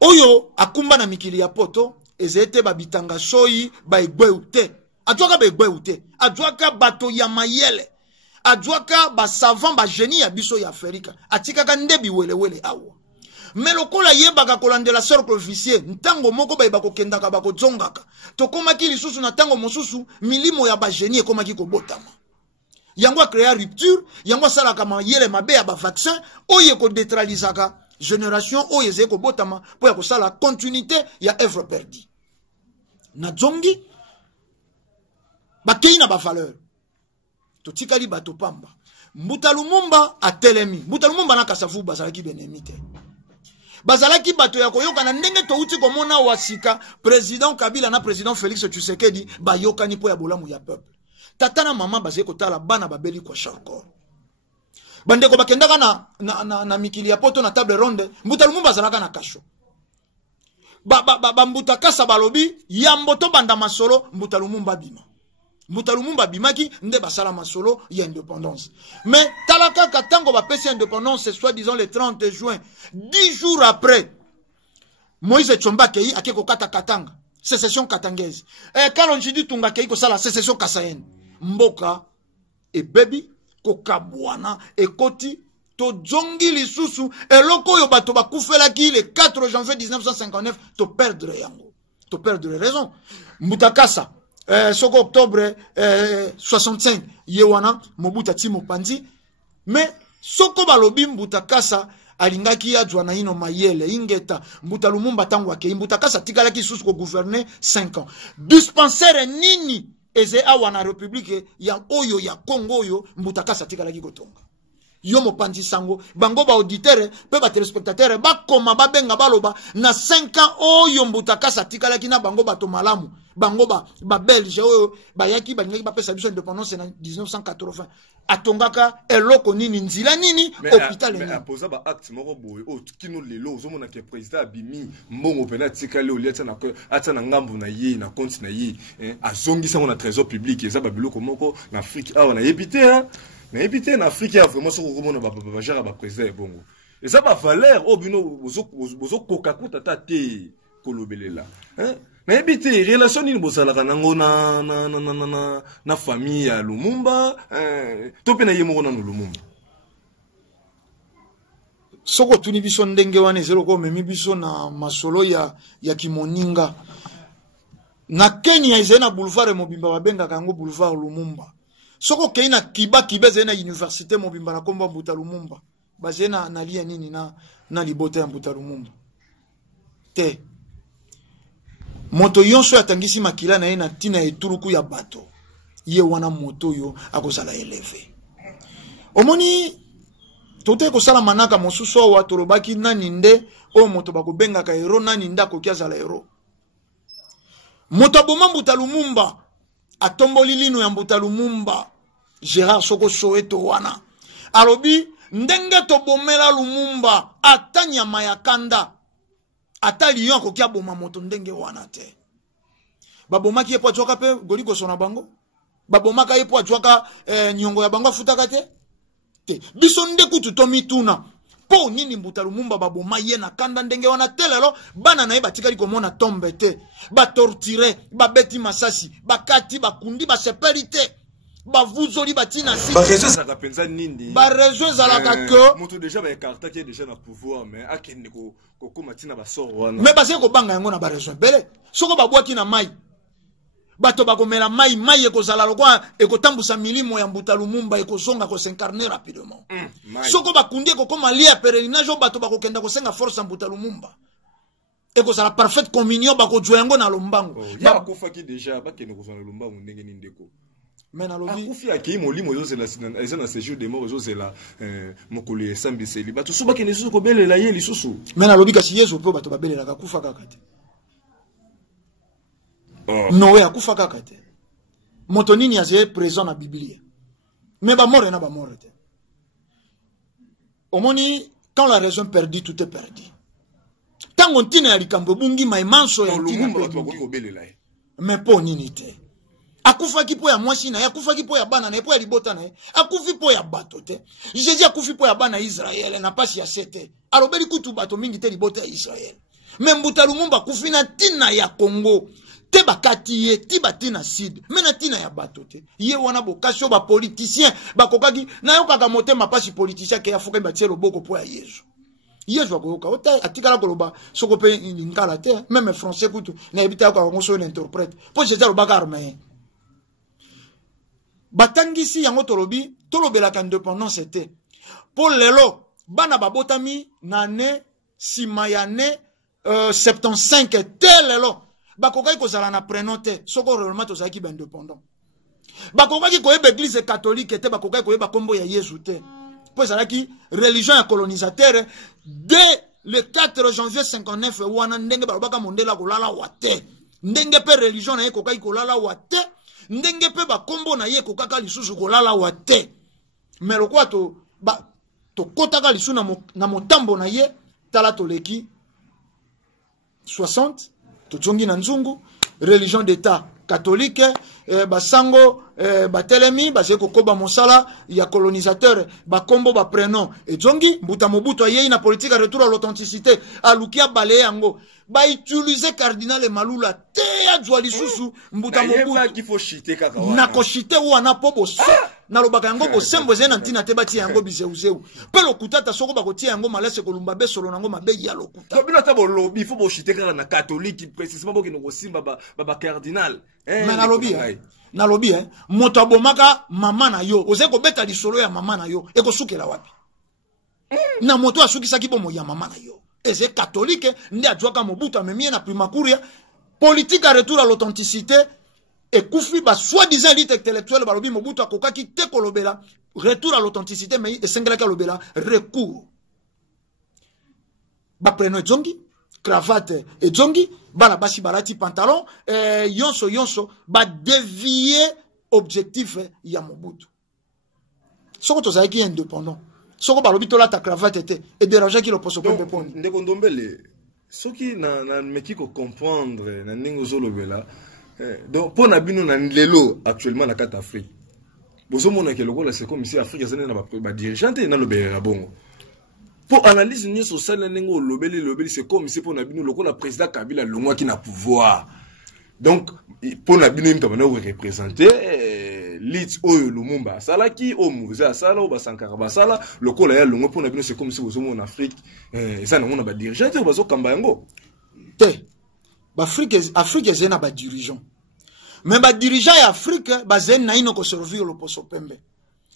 oyo akumba na mikili ya poto ezete babitanga soyi ba egbeute adjoaka ba egbeute adjoaka bato ya mayele adjoaka ba savant ba génie ya biso ya Afrika atikaka ndebi wele awa melokola yebaka kolandela cercle officier ntango moko ba ibako kendaka bako zongaka tokomaki lisusu na tango mosusu milimo ya ba génie komaki kobotama yango créer rupture yango sala kama yele mabe ya ba vaccin oye ko détralisaka génération oye ko botama po ya ko sala continuité ya œuvre perdue na zongi bakei na ba valeur to tikali bato pamba Mbuta Lumumba atelemi Mbuta Lumumba na Kasavubu bazalaki benemi te bazalaki bato ya koyoka na ndenge to uti komona wasika président Kabila na président Félix Tshisekedi bayokani po ya bolamu ya peuple tata na mama bazé kotala bana babeli kwa charcor bandeko bakendaka na mikili ya poto na table ronde Mbuta Lumumba zalaka na kasho Mbuta Kasa balobi yambo to banda masolo Mbuta Lumumba bima Mbuta Lumumba bimaki nde basala masolo ya indépendance mais talaka katango ba pesi indépendance soit disant le 30 juin 10 jours après Moïse Tshomba kei akeko kata katanga sécession katangaise Kalonjidi Tunga kei ko sala sécession kassaïenne mboka e baby kokabwana ekoti to zongi lisusu eloko yo bato bakufelaki le 4 janvier 1959 to perdre yango to perdre raison Mbuta Kasa soko octobre 65 yewana Mobutu Timo Panzi mais soko balobi Mbuta Kasa alingaki adjwa na ino mayele ingeta Mbuta Lumumba tango akei Mbuta Kasa tikalaki susu ko gouverner 5 ans dispensaire nini eze awa na république ya oyo ya Congo oyo Mbuta Kasa tikalaki kotonga yo mopanzi sango bango ba auditeur pe ba téléspectateur ba koma ba benga baloba na 5 ans oyo mbutakasa tikala kina bango bato malamu bango ba belge oyo ba yaki ba ngaki ba pesa biso indépendance na 1980 atongaka eloko nini nzila nini hôpital mais aposa ba acte moko boye o kino lelo ozomona ke président abimi mbongo pena tikala oliata na ngambu na ye na compte na ye azongisa na trésor public eza ba biloko moko na Afrique awa na yebité na éviter en Afrique, il y a vraiment ce qu'on a géré à préserver bongo. Et ça va valeur au bino bozo kokakuta tate kolobele là. Hein? Na éviter relation ni bosala kanango na famille ya Lumumba, tope na yemo na Lumumba. Soko tuni biso ndenge wane zero ko memi biso na masolo ya Kimoninga. Na Kenya izena boulevard mobimba babenga kango boulevard Lumumba. Soko keina kiba zena université mobimba na komba Mbuta Lumumba bazena na lia nini na libota ya Mbuta Lumumba te moto yonso atangisi makila na ye na tina eturuku ya bato ye wana moto yo akozala eleve omoni tote ko sala manaka mosuso wa torobaki nani nde o moto bakobenga ka hero nani nda ko kiazala hero moto aboma Mbuta Lumumba atomboli lino ya Mbuta Lumumba Gérard Soko Soweto wana alobi ndenge to bomela Lumumba atanya mayakanda atali yon ko kia boma moto ndenge wana te baboma ki epo atwaka pe goliko sona bango baboma ka epo atwaka nyongo ya bango futaka te biso ndeku tutomi tuna po nini Mbuta Lumumba baboma ye na kanda ndenge wana telelo bana na ye batikali komona tombe te ba torturer ba beti masasi bakati bakundi ba sepelite ba vuzoli batina si ba raison ça kapenza nindi ba raison za la que moto déjà ba écarta qui est déjà na pouvoir mais akende ko matina ba sort wana mais parce que banga yango na ba raison bele soko ba bwaki na mai bato bakomela mai ekozala lokwa ekotambusa milimo ya Mbuta Lumumba ekozonga ko s'incarner rapidement soko bakundi ekokoma lia pèlerinage bato bakokenda kosenga force ya Mbuta Lumumba ekozala parfaite communion bakozwa yango na lombango ya kufaki déjà bakende kozwa na lombango ndenge ni ndeko mais na lobi akufi aki molimo yo zela ezana séjour de mort yo zela mokolo ya sambiseli bato so bakende susu ko belela ye lisusu mais na lobi kasi yezo po bato babelela ka kufa kaka te Noé akufa kaka te moto nini aze présent na Biblia mais ba mort na ba mort te omoni quand la raison perdue tout est perdu tango ntina ya likambo bungi maimanso ya Lumumba bato bakoko belela ye mais po nini te akufa ki po ya mwasi na ye akufa ki po ya bana na ye po ya libota na ye akufi po ya bato te Jésus akufi po ya bana Israël na pasi ya sete alobeli kutu bato mingi te libota ya Israël mais Mbuta Lumumba kufi na tina ya Congo te bakati ye ti batina sid mena tina ya bato te ye wana bokasio ba politicien bakokaki na yo kaka motema pasi politicien ke afuka batie loboko po ya Yesu akoyoka ota atikala koloba soko pe ngala te même français kutu na ebita ko ngoso interprète po Jésus lobaka armé batangisi yango tolobi tolobela ka indépendance te po lelo bana babotami na ne simayane 75 te lelo bakokaki kozala na prénom te soko réellement tozalaki ba indépendant bakokaki koyeba église catholique te bakokaki koyeba kombo ya Yesu te po ezalaki religion ya colonisateur dès le 4 janvier 59 wana ndenge balobaka mondela kolala wa te ndenge pe religion na ye kokaki kolala wa te ndenge pe bakombo na ye kokaka lisusu kolala wa te mais lokwa to kotaka lisu na motambo na ye tala toleki 60 totongi na nzungu religion d'état catholique basango batelemi baseko koba mosala ya colonisateur bakombo ba prénom ejongi Mbuta Mobutu ayei na politique retour à l'authenticité alukia bale yango ba utiliser cardinal Malula te ajwa lisusu Mbuta Mobutu qu'il faut chiter kaka wana na ko chiter wana po boso na lobaka yango bosembo zena ntina te bati yango biseuzeu pe lokutata soko bakotia yango malese kolumba besolo nango mabe ya lokuta to bino ta bo lobby faut bo chiter kaka na catholique précisément bo kino kosimba ba cardinal mais na lobby moto abomaka mama na yo oze ko beta lisolo ya mama na yo ekosukela wapi na moto asukisaki bomo ya mama na yo eze catholique ndi adwaka Mobutu amemie na primakuria politique à retour à l'authenticité et Koufi, soi-disant élite intellectuelle, balobi Mobutu akoka ki te kolobela, retour à l'authenticité, mais et sengelaka lobela, recours. Preno et zongi, cravate et zongi, la basi balati pantalon, yonso, dévier objectif ya Mobutu. Soko to zaiki indépendant. Soko balobi to la ta cravate était, et déranger qui le poso pompe poni. Ndeko ndombele, soki na meki ko comprendre, na ningo zolobela, donc, pour Nabino, Lelo, actuellement, na carte Afrique. Bozo mona ke lokola c'est comme si Afrique zene na ba dirigeant et na lobela bongo. Pour analyse ni sociale nengo lobeli c'est comme si pour Nabino lokola président Kabila longwa qui na pouvoir. Donc pour Nabino imta bana représenter lit oyo Lumumba sala ki o Mouza sala o Basankara basala lokola ya longwa pour Nabino c'est comme si bozo mona Afrique ça na mona ba dirigeant et bazo kamba yango. Te Afrique zena ba dirigeant. Mais ba dirigeant ya Afrique ba zen na ino ko servir le poso pembe.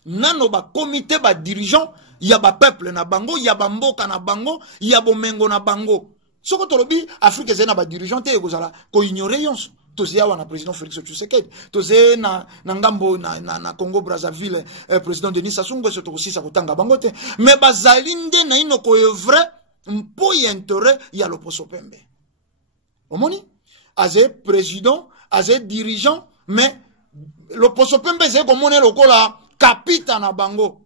Nano ba comité ba dirigeant ya ba peuple na bango, ya ba mboka na bango, ya bomengo na bango. Soko tolobi Afrique zena ba dirigeant te kozala ko ignorer yonso. Toze ya wana président Félix Tshisekedi, toze na ngambo na Congo Brazzaville président Denis Sassou Nguesso to aussi sa kotanga bango te. Mais ba zalinde na ino ko evre mpo intérêt ya le poso pembe. Omoni azé président, azé dirigeant, mais le poso pembe c'est comme on est lokola capita na bango.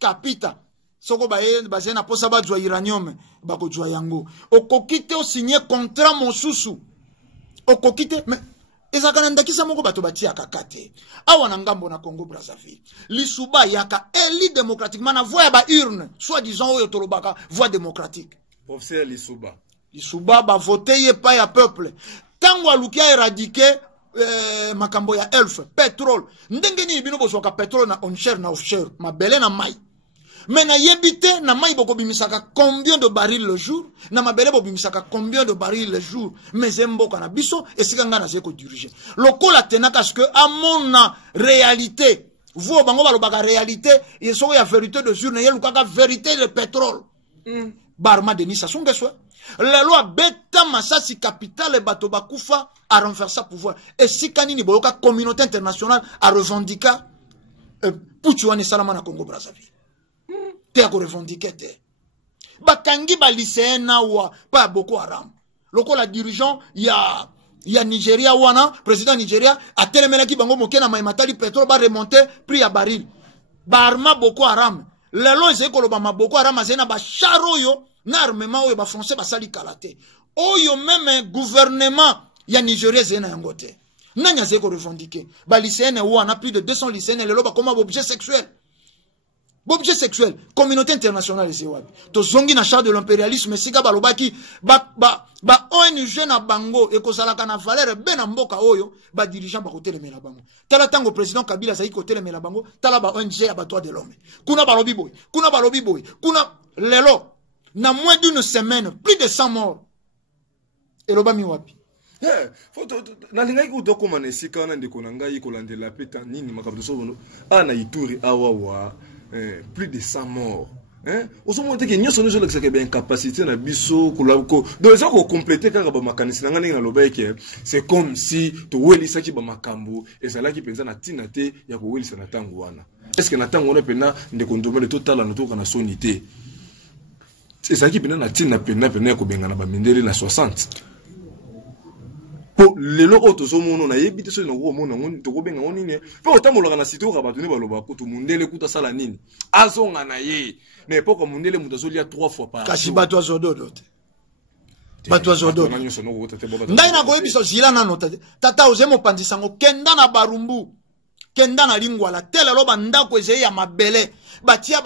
Capita. Soko baze na posa ba jwa uranium ba ko jwa yango. Okokite o signer contrat mosusu. Okokite mais ezakana ndakisa moko bato batia kakate. Awa na ngambo na Congo Brazzaville. Lisuba yaka élu démocratiquement na voix ba urne, soi-disant oyo tolobaka voix démocratique. Professeur Lisuba. Lisuba ba voter ye pa ya peuple. Tango alukia éradiquer makambo ya elf, pétrole. Ndenge ni bino bozwaka pétrole na onshare na offshore, mabele na mai. Mais na yebite na mai boko bimisaka combien de barils le jour, na mabele boko bimisaka combien de barils le jour. Mais mboka na biso esika nga na zeko diriger. Lokola tenaka ce que à mon réalité, vous bango balobaka réalité, yeso ya vérité de jour na yelukaka vérité de pétrole. Barma Denis Sassou Nguesso. La loi beta masasi capital et bato bakufa à renverser pouvoir. Et si kanini boyoka communauté internationale à revendiquer Puchuani Salama na Congo Brazzaville. Te a revendiquer te. Bakangi ba lycéen na wa pa Boko Haram. Loko la dirigeant ya Nigeria wana président Nigeria a telemela ki bango moke na maimatali pétrole ba remonter prix ya baril. Barma Boko Haram. Lelo ezeko ba Boko Haram azena ba charoyo na armement oyo ba français ba sali kalate. Oyo même gouvernement ya Nigeria zena yangote. Nanya zeko revendiquer. Ba lycéen wana plus de 200 lycéens lelo ba comme objet sexuel. Objet sexuel, communauté internationale c'est wapi. To zongi na charte de l'impérialisme sika balobaki ba ONG na bango e kozalaka na valeur be na mboka oyo ba dirigeant ba kotelemela bango. Tala tango président Kabila zaki kotelemela bango, tala ba ONG ya ba droit de l'homme. Kuna balobi boy, kuna lelo na moins d'une semaine, plus de 100 morts. Et loba mi wapi. Na lingai ku dokoma na sika na ndeko na ngai kolandela peta nini makabuto so ana Ituri awawa. Plus de 100 morts. Au moment où nous sommes en capacité na biso kolako donc ça ko compléter quand ba makanisi ngana na lobeke c'est comme si to welisa ki ba makambo ezala ki penza na tinate ya ko welisa na tango wana est-ce que na tango wana pena ndeko ndomele total na toka na sonité c'est ça qui pena na tina pena ya ko benga na ba mindele na 60 po lelo oto so mono na yebite so no mona ngoni to kobenga ngoni ne po tamoloka na sito ka batuni baloba kutu mundele kuta sala nini azonga na ye na epoka mundele muta zolia 3 fois par kasi bato azododo te bato azododo ndai na koyebiso zila na nota tata ozemo pandisango kenda na barumbu kenda na lingwala telelo bandako eze ya mabele batia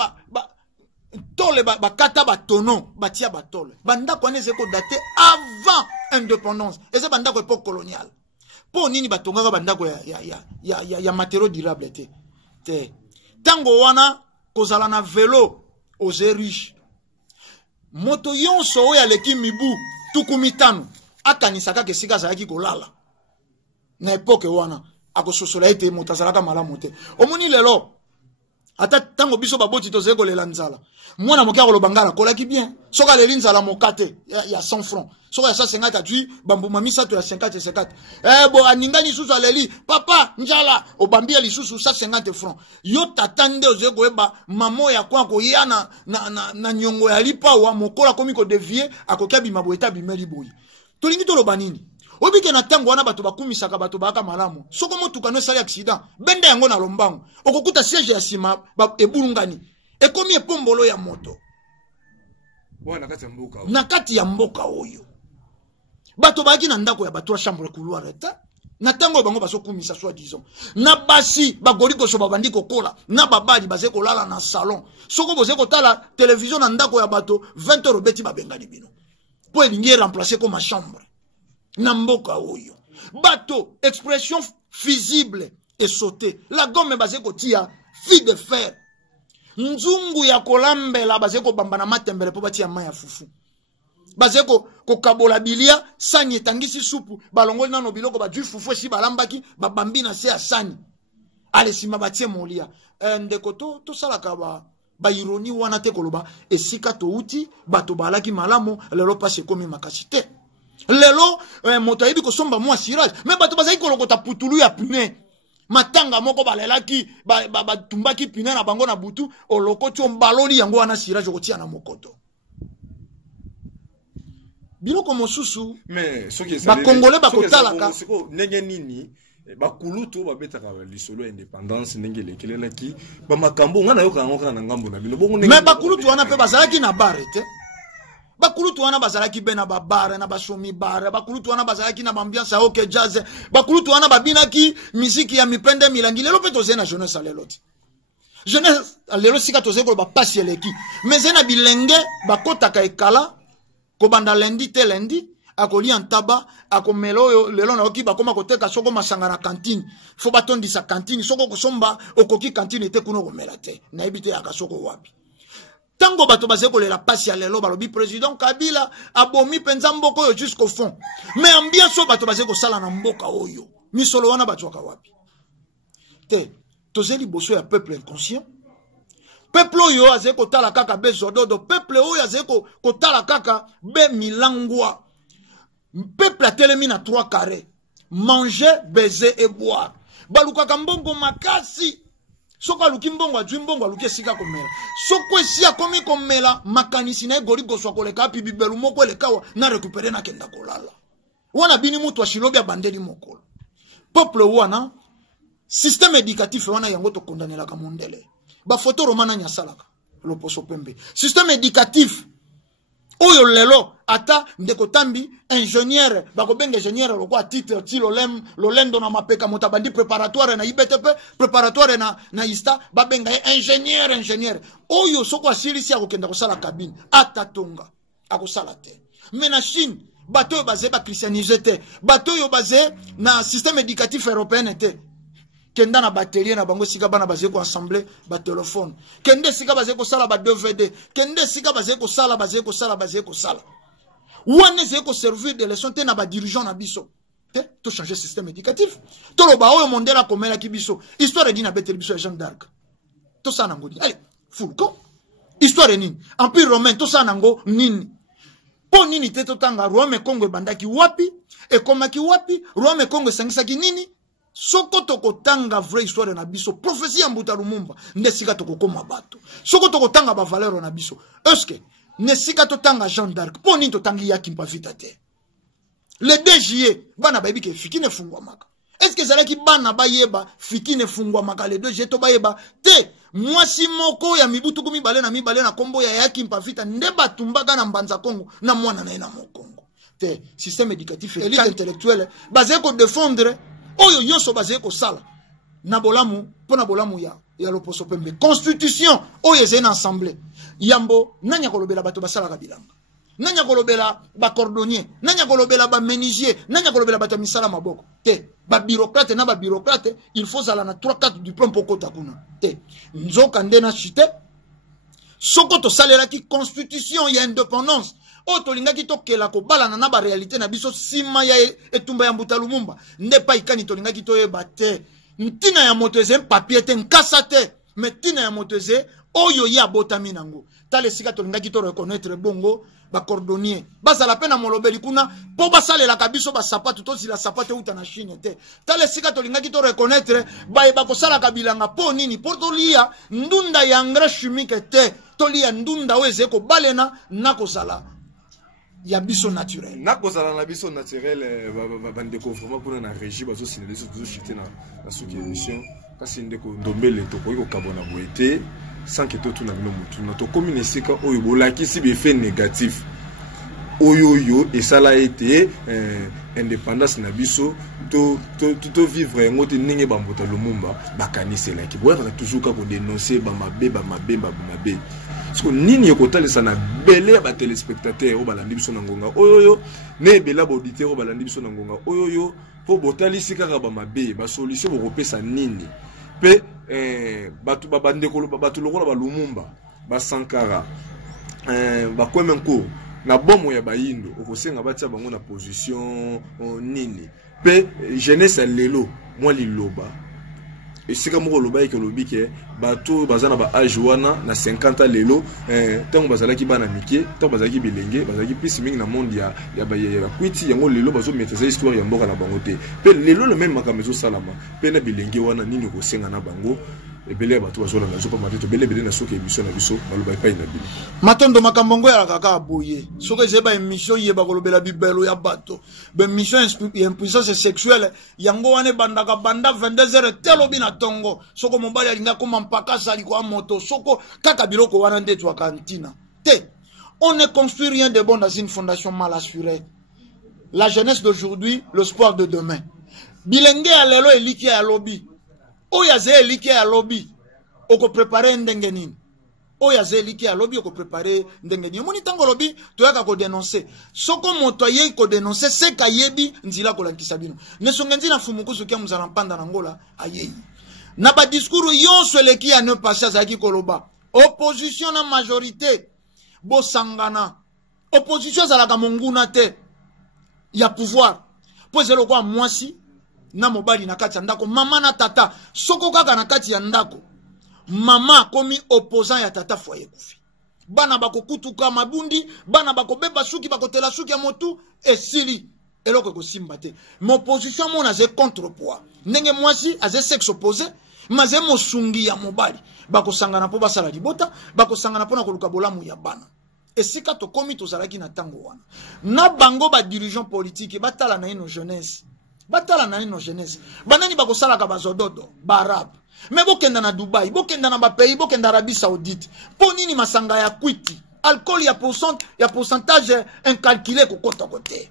tole bakata batono batia batole bandako ane zeko daté avant indépendance et c'est bandako époque coloniale po nini batongaka bandako ya matériaux durable te tango wana kozala na vélo aux riches moto yonso oyo aleki mibu tukumitano akanisaka kesika azalaki kolala na époque wana akososola ete moto azalaka malamu te omoni lelo ata tango biso baboti tozali kolela nzala mwana moke akoloba ngala kolaki bien soki aleli nzala mokate ya 100 francs soki ya 150 atui bambuma misato ya 50 bo aninga lisusu aleli papa njala obambi ya lisusu 150 francs yo tata nde ozali koyeba mamo ya kwa koya na nyongo ya lipawa mokola komi kodevie akoki abima boye tabimeli boye tolingi toloba nini obike na tango wana bato bakumisaka bato baka malamu soko motuka no sali accident bende yango na lombango okokuta siège ya sima ebulungani ekomi epombolo ya moto na kati ya mboka oyo bato baki na ndako ya bato ya chambre couloir eta na tango bango basokumisa soi disons na basi bagoli koso babandi kokola na babali baze kolala na salon soko boze kotala télévision na ndako ya bato 20 € beti babengani bino po elingi remplacer comme chambre na mboka oyo bato expression visible et sauté la gomme baze kotia fil de fer nzungu ya kolambela baze ko bambana matembele po batia maya fufu baze ko kabola bilia sani etangisi supu balongoli nano biloko ba du fufu si balambaki babambi na se ya sani ale sima batie molia ndeko to salaka ba ironi wana te koloba esika to uti bato balaki malamu lelo passe komi makasite lelo moto ayebi kosomba mwa sirage me bato bazali kolokota putulu ya pune matanga moko balelaki batumbaki pune na bango na butu olokoti ombaloli yango wana sirage okotia na mokoto biloko mosusu bakongole bakotalaka ndenge nini bakulutu babetaka lisolo ya indépendance ndenge lekelelaki bamakambo ngana yoka yango kaka na ngambo na bino me bakulutu wana mpe bazalaki na bare te bakulutu wana bazalaki be na babare na basomi bare bakulutu wana bazalaki na ambiance ya oke jazz bakulutu wana babinaki miziki ya mipende milangi lelo mpe tozali na jeunesse lelo te jeunesse lelo sika tozali koloba pasi eleki me zali na bilenge bakotaka ekala kobanda lendi te lendi akolia ntaba akomela oyo lelo na oki bakoma koteka soko masanga na kantine fo batondisa kantine soko kosomba okoki kantine te kuno komela te nayebi te yaka soko wapi tango bato baze kolela pasi ya lelo balobi président Kabila abomi penza mboka oyo jusqu'au fond mais ambiance bato baze kosala na mboka oyo misolo wana batwaka wapi te tozeli boso ya peuple inconscient peuple oyo aze kotala kaka bezododo peuple oyo aze kotala kaka be milangwa peuple atelemi na 3 carrés manger baiser et boire balukaka mbongo makasi soko aluki mbongo ajui mbongo aluki esika komela soko esi akomi komela makanisi na egoli goswa koleka api bibelu moko elekawa na récupérer na kenda kolala wana bini mutu ashilobi abandeli mokolo peuple wana système éducatif wana yango to kondanelaka mondele ba photo romana nyasalaka loposo pembe système éducatif oyo lelo ata ndeko tambi ingénieur bakobenga ingénieur loko a titre ti lolendo na mapeka motabandi préparatoire na IBTP préparatoire na ISTA babenga ingénieur oyo soko asilisi akokenda kosala cabine atatonga akosala te mais na Chine bato oyo baze ba christianisé te bato oyo baze na système éducatif européen te kenda na batterie na bango sika bana baze ko assembler ba téléphone kende sika baze ko sala ba DVD kende sika baze ko sala wane ze ko servir de leçon te na ba dirigeant na biso te to changer système éducatif to lo ba oyo mondela komela ki biso histoire dina betel biso ya Jeanne d'Arc to sana ngodi allez fulko histoire nini empire romain to sana ngo nini po nini te to tanga Rome Congo bandaki wapi e komaki wapi Rome Congo sangisaki nini soko toko tanga vraie histoire na biso prophétie ya Mbuta Lumumba nde sika toko koma bato soko toko tanga ba valeur na biso est-ce que ne sika to tanga Jeanne d'Arc po nini to tangi ya kimpa vita te le DJE bana bayebi ke fiki ne fungwa maka est-ce que zalaki bana bayeba fiki ne fungwa maka le DJE to bayeba te mwasi moko ya mibutu kumi bale na kombo ya kimpa vita nde batumbaka na mbanza Kongo na mwana na ina mokongo te système éducatif et intellectuel basé ko défendre oyo yoso basé ko sala na bolamu pona bolamu ya loposo pembe constitution oyo ezena assemblée yambo nanya kolobela bato basala kabilanga nanya kolobela ba cordonnier nanya kolobela ba menuisier nanya kolobela bato misala maboko te ba bureaucrate na ba bureaucrate il faut sala na 3-4 diplôme poko takuna te nzoka ndena chite soko to salera ki constitution ya indépendance o to lingaki to kela ko balana na ba réalité na biso sima ya etumba ya Mbuta Lumumba nde pa ikani to lingaki to yeba te ntina ya moto ezem papier te nkasa te mais tina ya moteze oyo ya botami nango tale sika to lingaki to reconnaître bongo ba cordonnier bazala pe na molobeli kuna po basalela kabiso ba sapatu to zila sapatu uta na Chine te tale sika to lingaki to reconnaître ba ba kosala kabilanga po nini po to lia ndunda ya engrais chimique te to lia ndunda weze ko balena na kosala ya biso naturel na kozala na biso naturel bandeko vraiment kuna na régie bazo signaler surtout chité na suki émission kasi ndeko ndombele to ko kabona boete sans que tout na bino mutu na to communiquer ka oyo bolakisi be fait négatif oyo et ça l'a été indépendance na biso to vivre ngote ninge bambota lumumba bakanise la ki boya toujours ka ko dénoncer ba mabe parce que nini yokotalisa na belé ba téléspectateurs o balandi biso na ngonga oyo ne bela ba auditeur o balandi biso na ngonga oyo po botalisi kaka ba mabe ba solution bo kopesa nini pe batu babandeko batu lokola ba lumumba ba Sankara ba kwemenko na bomo ya bayindo okosenga batia bango na position nini pe jeunesse lelo moi liloba esika moko loba ke lobike bato bazana ba âge wana na 50 lelo tango bazalaki bana mike tango bazalaki bilenge bazalaki pisi mingi na monde ya kwiti yango lelo bazo maîtriser histoire ya mboka na bango te pe lelo le même makamezo salama pe na bilenge wana nini ko senga na bango ebele bato bazola na zopa matito belebele na soka émission na biso baloba epai na bino matondo makambongo ya kaka aboye soka ezeba émission yeba kolobela bibelo ya bato be mission impuissance sexuelle yango wane bandaka banda 22h telobi na tongo soko mobali alinga koma mpaka sali kwa moto soko kaka biloko wana ndetu wa kantina te on ne construit rien de bon dans une fondation mal assurée. La jeunesse d'aujourd'hui, le sport de demain. Bilenge ya lelo eliki ya lobby. Oyaze eliki ya lobby. Oko préparer ndenge nini. Oyaze eliki ya lobby oko préparer ndenge nini. Moni tango lobby toyaka ko dénoncer. Soko moto ye ko dénoncer se kayebi nzila ko lankisa bino. Nesongenzi na fumukusu kia muzala mpanda na ngola ayeyi. Na ba discours yonso eleki ya ne passer zaki koloba. Opposition na majorité. Bo sangana. Opposition zalaka monguna te. Ya pouvoir. Po zelo kwa mwasi na mobali na kati ya ndako. Mama na tata. Soko kaka na kati ya ndako. Mama komi opposant ya tata foye kufi. Bana bako kutuka mabundi. Bana bako beba suki bako tela suki ya motu. Esili. Eloko ko simbate. Mo opposition mona ze contrepoids. Nenge mwasi aze sexe opposé. Maze mosungi ya mobali. Bako sangana po basala libota. Bako sangana po na koluka bolamu ya bana. Esika to komi to zalaki na tango wana. Na bango ba dirigeant politique batala na ino jeunesse. Batala na ino jeunesse. Banani bako sala ka bazododo, ba arabe. Mais bokenda na Dubai, bokenda na ba pays, bokenda Arabie Saoudite. Po nini masanga ya kwiti? Alcool ya pourcentage incalculé ko kota kote.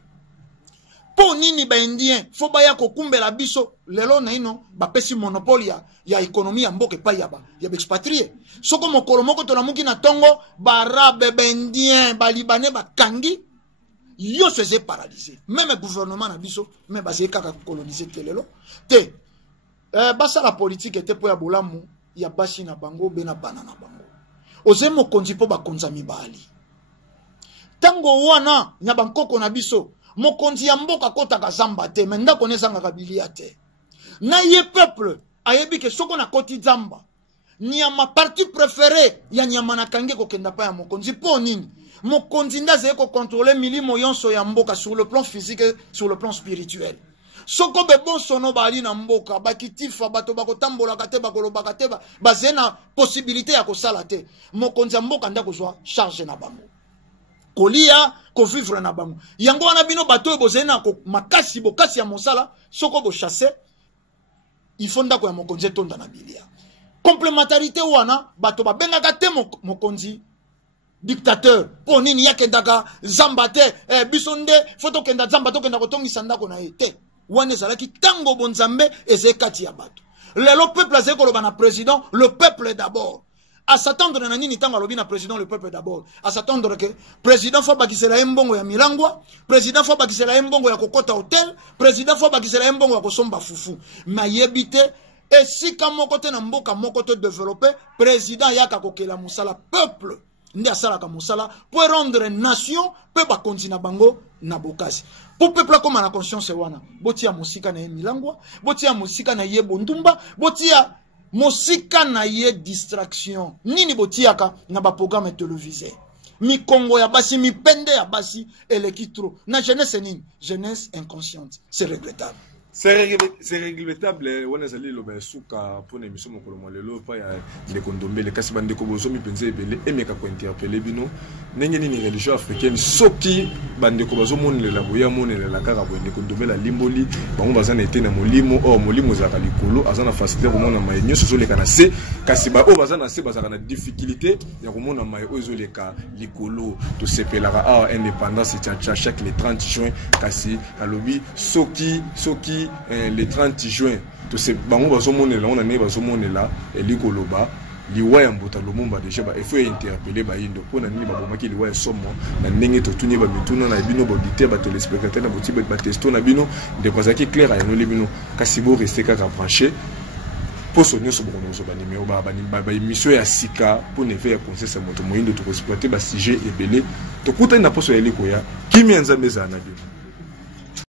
Po nini ba indien fo ba ya ko kumbela biso lelo na ino ba pesi monopole ya économie ya mboke pa ya expatrié. Soko mokolo moko to lamuki na tongo ba arabe ba indien ba libanais ba kangi yo se est paralysé. Même gouvernement na biso même ba se kaka coloniser telelo te basa la politique était po ya bolamu ya basi na bango be na bana na bango. Ozemo konzi po ba konza mibali. Tango wana nya bankoko na biso mokonzi ya mboka kota kazamba te menda konezanga kabilia te na ye peuple ayebi ke soko na koti zamba nyama parti préféré ya nyama na kange ko kenda pa ya mokonzi po nini mokonzi ndaze ko contrôler milimo yonso ya mboka sur le plan physique et sur le plan spirituel soko be bon sono bali na mboka bakitifa bato bakotambola kate bakoloba kate bazena possibilité ya kosala te mokonzi ya mboka nda kozwa charge na bango kolia ko vivre na bango yango wana bino bato bozena ko makasi bokasi ya mosala soko bo chasser il faut ndako ya mokonzi tonda na bilia complémentarité wana bato babenga ka te mokonzi dictateur po nini yake ndaka zamba te bisonde foto kenda zamba to kenda kotongisa ndako na ete wana ezalaki tango bonzambe ezekati ya bato lelo peuple azeko loba na président le peuple d'abord. À s'attendre na nini tango alobi na président le peuple d'abord. À s'attendre que président faut bakisela mbongo ya milangwa, président faut bakisela mbongo ya kokota hotel, président faut bakisela mbongo ya kosomba fufu. Mayebite et si kamo kote na mboka moko to développer, président yaka kokela musala peuple ndi asala ka musala pour rendre nation pe ba kontina bango na bokasi. Pour peuple comme na conscience wana, botia musika na milangwa, botia musika na yebo ndumba, botia mosika na ye distraction nini botiaka na ba programme télévisé mi Congo ya basi mi pende ya basi eleki trop na jeunesse nini jeunesse inconsciente c'est regrettable. C'est regrettable. On a sali loba suka pour l'émission mon colombo le lopa ya de kondombe le kasi bande ko bozo mi penze ebele et meka ko interpeller bino ndenge ni religion africaine soki bande ko bozo mon le la boya mon le la kaka bande kondombe la limboli bango bazana été na molimo o molimo zaka likolo azana facilité ko mona mai nyoso zo le kana se kasi ba o bazana se bazaka na difficulté ya ko mona mai o zo le ka likolo to sepelaka a indépendance chaque le 30 juin kasi alobi soki le 30 juin to se bango bazomonela on ane bazomonela elikoloba liwa ya mbota lumumba déjà ba il faut interpeller bayindo pona nini babomaki liwa ya somo na ndenge to tunye ba mituna na bino auditeur ba téléspectateur na botiba ba testo na bino de kozaki clair ya no libino kasi bo rester kaka branché pour sonner so bono so ba numéro ba émission ya sika pour ne faire conseil sa moto moyindo to exploiter ba sujet ebele to kuta na poso ya likoya kimi anza meza na bino.